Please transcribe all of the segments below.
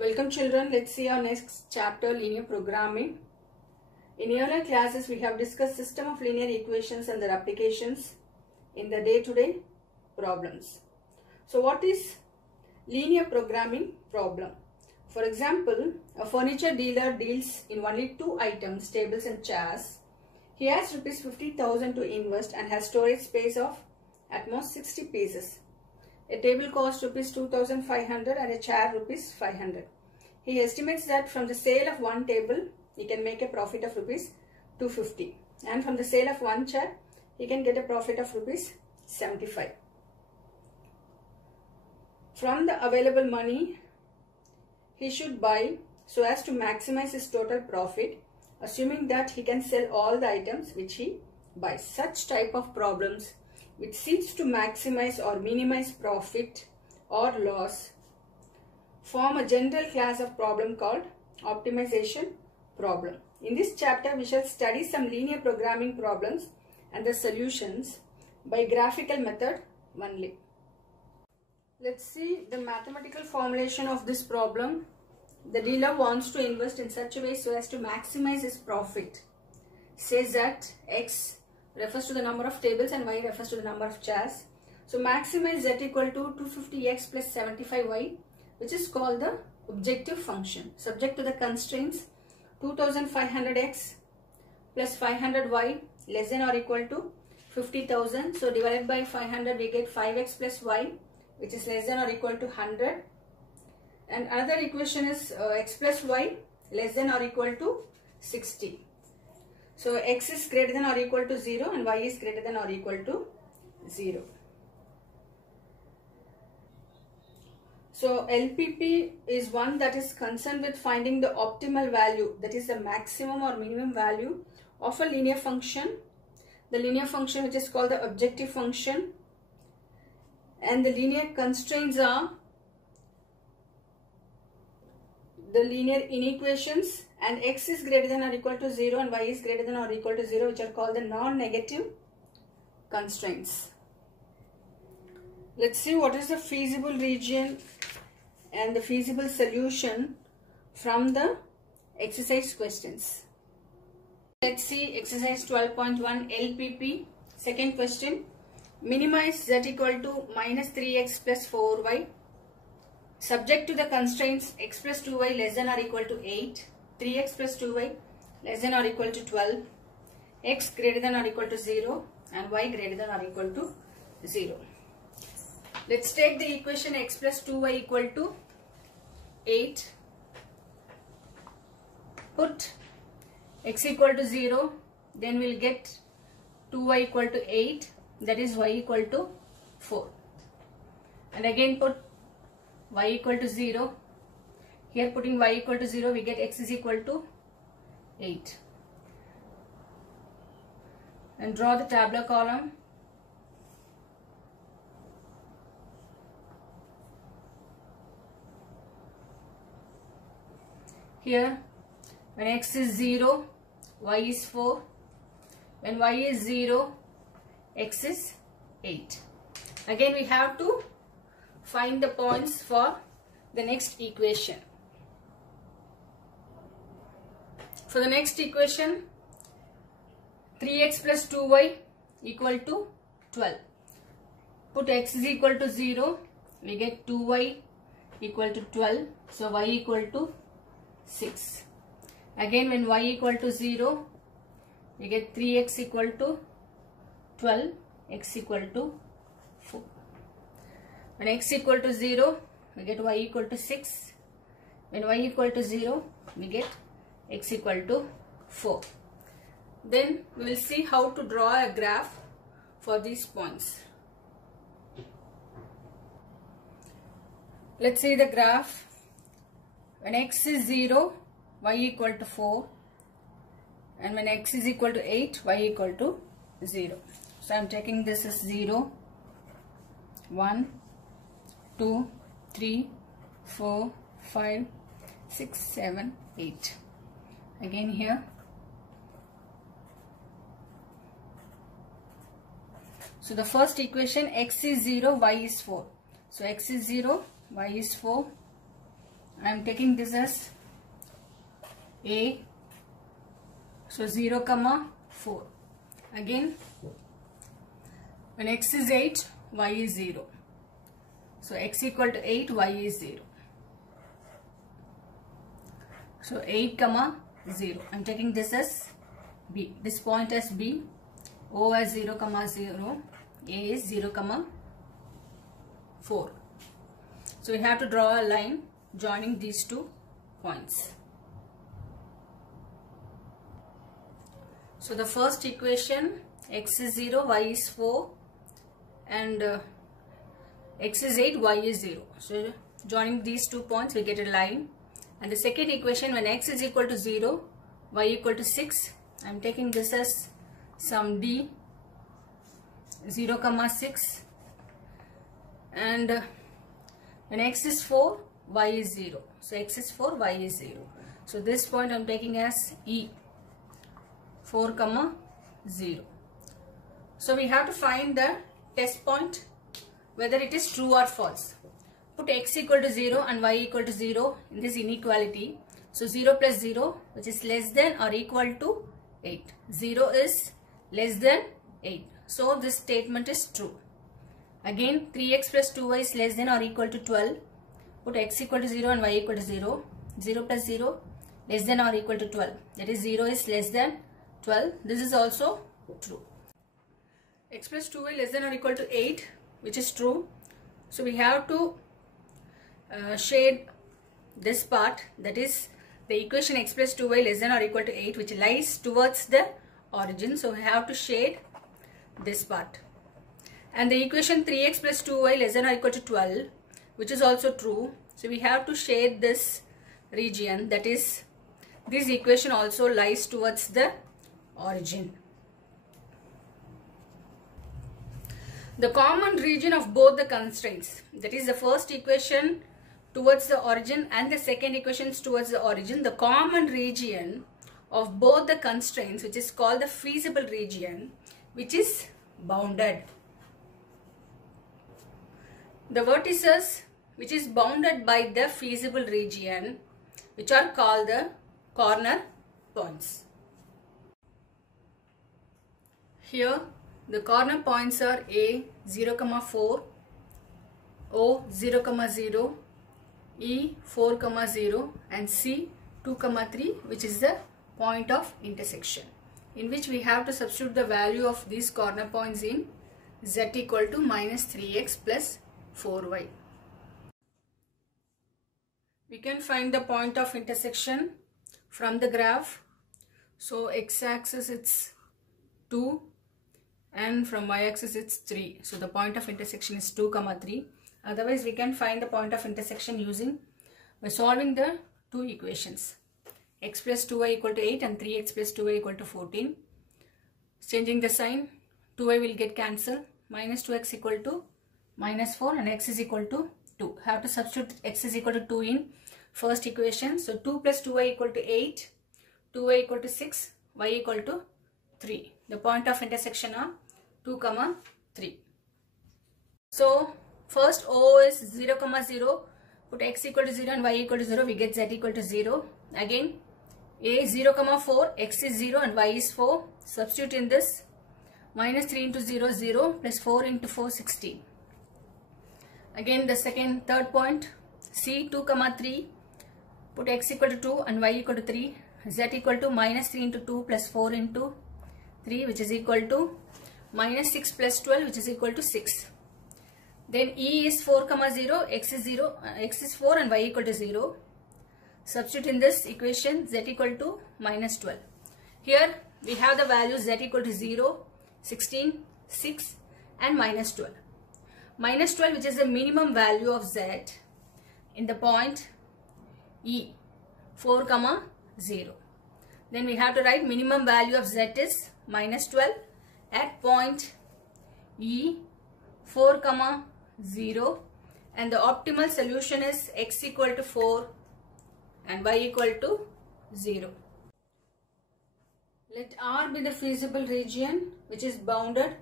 Welcome children, let's see our next chapter, linear programming. In earlier classes we have discussed system of linear equations and their applications in the day-to-day problems. So what is linear programming problem? For example, a furniture dealer deals in only two items, tables and chairs. He has rupees 50,000 to invest and has storage space of at most 60 pieces. A table costs rupees 2,500 and a chair rupees 500. He estimates that from the sale of one table, he can make a profit of rupees 250. And from the sale of one chair, he can get a profit of rupees 75. From the available money, he should buy so as to maximize his total profit, assuming that he can sell all the items which he buys. Such type of problems which seeks to maximize or minimize profit or loss form a general class of problem called optimization problem. In this chapter, we shall study some linear programming problems and the solutions by graphical method only. Let's see the mathematical formulation of this problem. The dealer wants to invest in such a way so as to maximize his profit. Says that X refers to the number of tables and Y refers to the number of chairs. So maximize Z equal to 250X plus 75Y, which is called the objective function, subject to the constraints 2500X plus 500Y less than or equal to 50,000. So divided by 500 we get 5X plus Y, which is less than or equal to 100. And another equation is X plus Y less than or equal to 60. So X is greater than or equal to 0 and Y is greater than or equal to 0. So LPP is one that is concerned with finding the optimal value, that is the maximum or minimum value of a linear function. The linear function which is called the objective function, and the linear constraints are the linear inequations, and X is greater than or equal to 0 and Y is greater than or equal to 0, which are called the non-negative constraints. Let's see what is the feasible region and the feasible solution from the exercise questions. Let's see exercise 12.1 LPP. Second question, minimize Z equal to minus 3X plus 4Y. Subject to the constraints X plus 2Y less than or equal to 8, 3X plus 2Y less than or equal to 12, X greater than or equal to 0 and Y greater than or equal to 0. Let's take the equation X plus 2Y equal to 8. Put X equal to 0, then we'll get 2Y equal to 8, that is Y equal to 4. And again put Y equal to 0. Here putting Y equal to 0, we get X is equal to 8. And draw the tabular column. Here, when X is 0, Y is 4. When Y is 0, X is 8. Again, we have to find the points for the next equation. For the next equation, 3X plus 2Y equal to 12. Put X is equal to 0, we get 2Y equal to 12, so Y equal to 6. Again, when Y equal to 0, we get 3X equal to 12, X equal to 4. When X equal to 0, we get Y equal to 6. When Y equal to 0, we get X equal to 4. Then we will see how to draw a graph for these points. Let's see the graph. When X is 0, Y equal to 4. And when X is equal to 8, Y equal to 0. So I am taking this as 0, 1, 2, 3, 4, 5, 6, 7, 8. Again here. So the first equation, X is 0, Y is 4. So X is 0, Y is 4. I am taking this as A. So 0, 4. Again, when x is 8, y is 0. So x equal to 8, y is 0. So 8, 0. I am taking this as B. This point as B. O as 0, 0. A is 0, 4. So we have to draw a line joining these two points. So the first equation, x is 0, y is 4 and x is 8, y is 0. So joining these 2 points we get a line. And the second equation, when x is equal to 0, y equal to 6, I am taking this as some D, 0, 6, and when x is 4, y is 0. So x is 4, y is 0. So this point I am taking as E, 4, 0. So we have to find the test point, whether it is true or false. Put x equal to 0 and y equal to 0 in this inequality. So 0 plus 0, which is less than or equal to 8. 0 is less than 8. So this statement is true. Again, 3x plus 2y is less than or equal to 12. Put x equal to 0 and y equal to 0. 0 plus 0 less than or equal to 12. That is 0 is less than 12. This is also true. X plus 2y less than or equal to 8, which is true. So we have to shade this part, that is the equation x plus 2y less than or equal to 8, which lies towards the origin. So we have to shade this part. And the equation 3x plus 2y less than or equal to 12, which is also true. So we have to shade this region, that is this equation also lies towards the origin. The common region of both the constraints, that is the first equation towards the origin and the second equations towards the origin, the common region of both the constraints, which is called the feasible region, which is bounded. The vertices which is bounded by the feasible region, which are called the corner points. Here the corner points are A 0, 4, O 0, 0, E 4, 0 and C 2, 3, which is the point of intersection, in which we have to substitute the value of these corner points in z equal to minus 3x plus 4y. We can find the point of intersection from the graph. So x-axis it's 2 and from y-axis it's 3. So the point of intersection is 2, 3. Otherwise we can find the point of intersection by solving the two equations. X plus 2y equal to 8 and 3x plus 2y equal to 14. Changing the sign, 2y will get cancelled. Minus 2x equal to minus 4 and x is equal to 2. Have to substitute x is equal to 2 in first equation. So 2 plus 2y equal to 8, 2y equal to 6, y equal to 3. The point of intersection are 2, 3. So first O is 0, 0. Put x equal to 0 and y equal to 0. We get z equal to 0. Again A 0, 4. X is 0 and y is 4. Substitute in this. Minus 3 into 0, 0. Plus 4 into 4, 16. Again the third point. C 2, 3. Put x equal to 2 and y equal to 3. Z equal to minus 3 into 2 plus 4 into 3, which is equal to minus 6 plus 12, which is equal to 6. Then E is 4, 0, x is 4 and y equal to 0. Substitute in this equation z equal to minus 12. Here we have the values z equal to 0, 16, 6 and minus 12. Minus 12, which is the minimum value of z in the point E, 4, 0. Then we have to write minimum value of z is minus 12 at point E, 4, 0, and the optimal solution is x equal to 4 and y equal to 0. Let R be the feasible region which is bounded.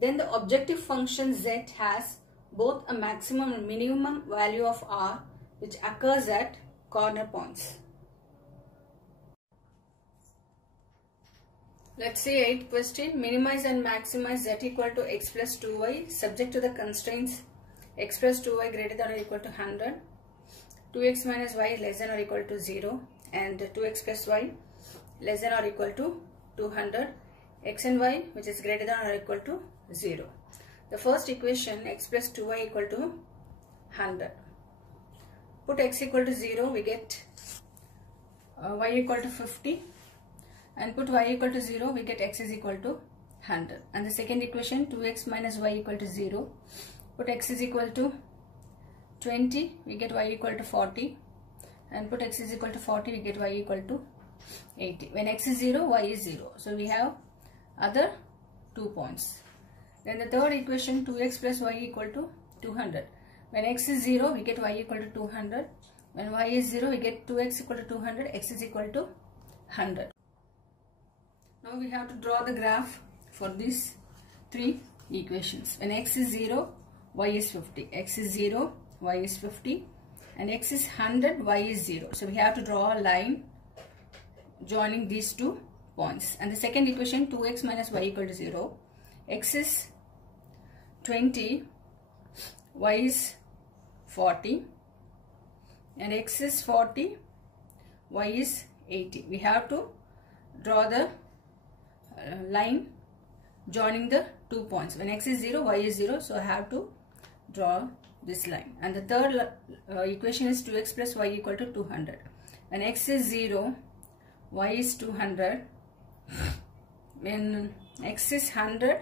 Then the objective function z has both a maximum and minimum value of R, which occurs at corner points. Let's see 8th question. Minimize and maximize z equal to x plus 2y subject to the constraints x plus 2y greater than or equal to 100, 2x minus y less than or equal to 0, and 2x plus y less than or equal to 200, x and y which is greater than or equal to 0. The first equation, x plus 2y equal to 100. Put x equal to 0, we get y equal to 50, and put y equal to 0, we get x is equal to 100. And the second equation, 2x minus y equal to 0, put x is equal to 20, we get y equal to 40, and put x is equal to 40, we get y equal to 80. When x is 0, y is 0. So we have other 2 points. Then the third equation, 2x plus y equal to 200. When x is 0, we get y equal to 200. When y is 0, we get 2x equal to 200, x is equal to 100. Now we have to draw the graph for these 3 equations. When x is 0, y is 50. X is 0, y is 50. And x is 100, y is 0. So we have to draw a line joining these 2 points. And the second equation, 2x minus y equal to 0. X is 20, y is 40. And x is 40, y is 80. We have to draw the line joining the 2 points. When x is 0, y is 0, so I have to draw this line. And the third equation is 2x plus y equal to 200. When x is 0, y is 200. When x is 100,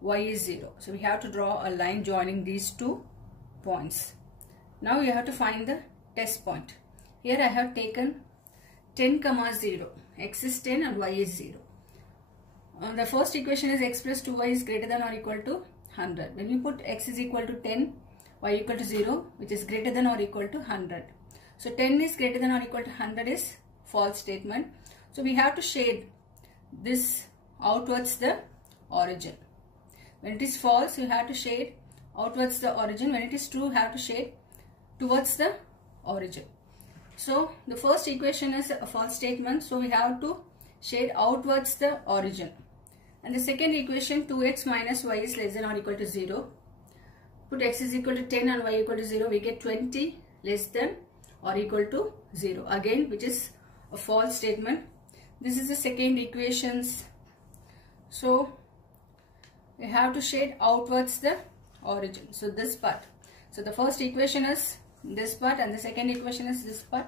y is 0. So we have to draw a line joining these 2 points. Now we have to find the test point. Here I have taken 10, 0. X is 10 and y is 0. The first equation is x plus 2y is greater than or equal to 100. When we put x is equal to 10, y equal to 0, which is greater than or equal to 100. So 10 is greater than or equal to 100 is false statement. So we have to shade this outwards the origin. When it is false, you have to shade outwards the origin. When it is true, you have to shade towards the origin. So the first equation is a false statement. So we have to shade outwards the origin. And the second equation, 2x minus y is less than or equal to 0. Put x is equal to 10 and y equal to 0. We get 20 less than or equal to 0. Again, which is a false statement. This is the second equations. So we have to shade outwards the origin. So this part. So the first equation is this part and the second equation is this part.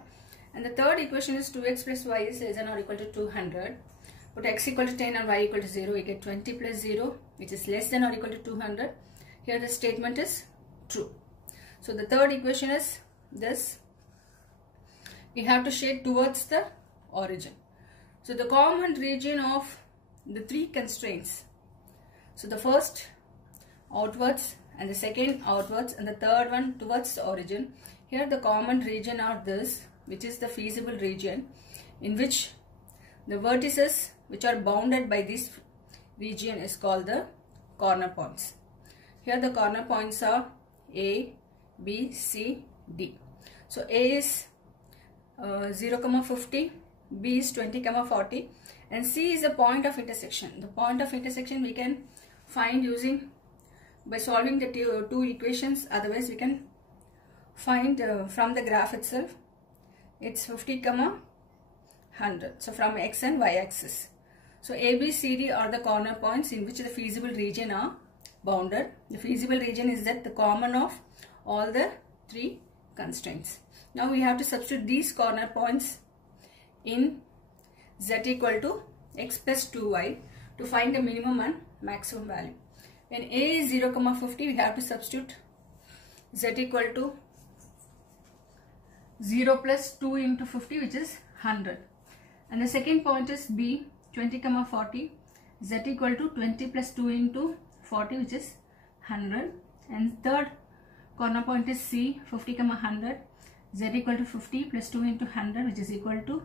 And the third equation is 2x plus y is less than or equal to 200. Put x equal to 10 and y equal to 0. We get 20 plus 0, which is less than or equal to 200. Here the statement is true. So the third equation is this. We have to shade towards the origin. So the common region of the 3 constraints. So the first outwards and the second outwards and the third one towards the origin. Here the common region are this, which is the feasible region, in which the vertices which are bounded by this region is called the corner points. Here the corner points are A, B, C, D. So A is 0, 50, B is 20, 40, and C is the point of intersection. The point of intersection we can find using by solving the 2 equations. Otherwise we can find from the graph itself. It's 50, 100. So from x and y axis. So A, B, C, D are the corner points in which the feasible region are bounded. The feasible region is that the common of all the 3 constraints. Now we have to substitute these corner points in z equal to x plus 2y to find the minimum and maximum value. When A is 0, 50, we have to substitute z equal to 0 plus 2 into 50, which is 100. And the second point is B, 20, 40, z equal to 20 plus 2 into 40, which is 100. And third corner point is C, 50, 100, z equal to 50 plus 2 into 100, which is equal to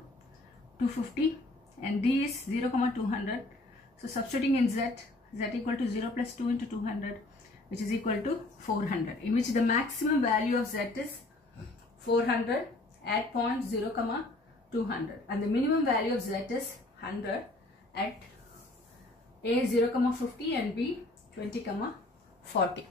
250. And D is 0, 200. So substituting in z equal to 0 plus 2 into 200, which is equal to 400, in which the maximum value of z is 400 at point 0, 200, and the minimum value of Z is 100 at A 0, 50 and B 20, 40.